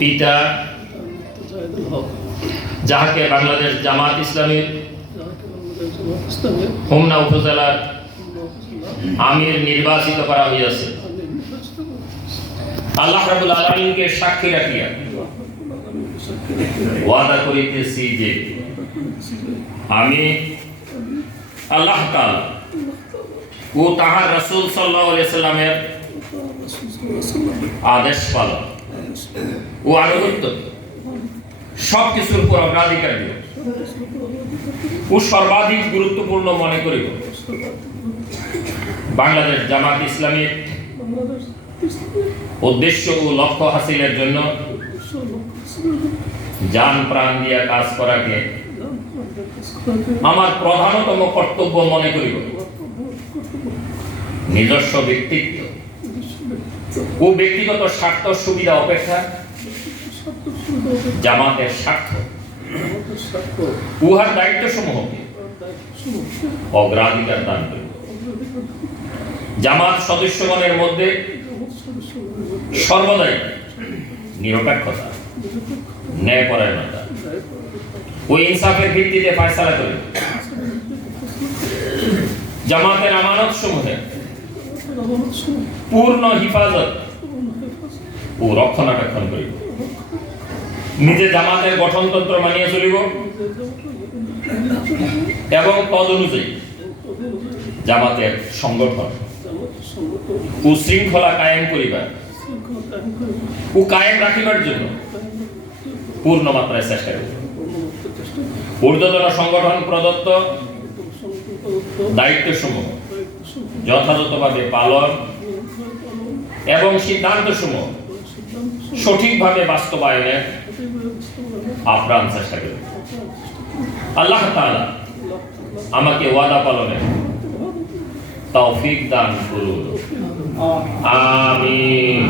পিতা, যাহাকে বাংলাদেশ জামাত ইসলামীর হোমনা উপজেলার উপজেলা আমির নির্বাচিত করা হইয়াছে। আল্লাহ রাবুল আলমিনকে সাক্ষী রাখিয়া ওয়াদা করিতেছি যে, আমি আল্লাহ তাআলা ও তাহার রসুল সাল্লাহ সাল্লামের আদেশ পালন ও আনুগত্য সব কিছুর উপর অগ্রাধিকার দিব ও সর্বাধিক গুরুত্বপূর্ণ মনে করিব বাংলাদেশ জামাত ইসলামীর উদ্দেশ্য ও লক্ষ্য হাসিলের জন্য যান প্রাণ দিয়া কাজ করাকে আমার প্রধানতম কর্তব্য মনে করিব নিজস্ব ব্যক্তিত্ব ও ব্যক্তিগত স্বার্থ সুবিধা অপেক্ষা জামাতের স্বার্থ। উহার দায়িত্ব সমূহকে অগ্রাধিকার দান করিব জামাত সদস্যগণের মধ্যে সর্বদাই নিরপেক্ষতা, ন্যায়পরায়ণতা। ও ইনসাফের ভিত্তিতে ফয়সালা করিব জামাতের আমানত সমূহে পূর্ণ হিফাজত ও রক্ষণাবেক্ষণ করিব নিজে জামাতের গঠনতন্ত্র মানিয়ে চলিব এবং তদ অনুযায়ী জামাতের সংগঠন ও শৃঙ্খলা কায়েম করিবার ও কায়েম রাখিবার জন্য পূর্ণ মাত্রায় চেষ্টা করিব। ঊর্ধ্বতন সংগঠন প্রদত্ত দায়িত্ব সমূহ যথাযথভাবে পালন এবং সিদ্ধান্ত সমূহ সঠিকভাবে বাস্তবায়নের আপ্রাণ চেষ্টা করিব আল্লাহ তাআলা আমাকে ওয়াদা পালনে তৌফিক দান করুন। আমিন।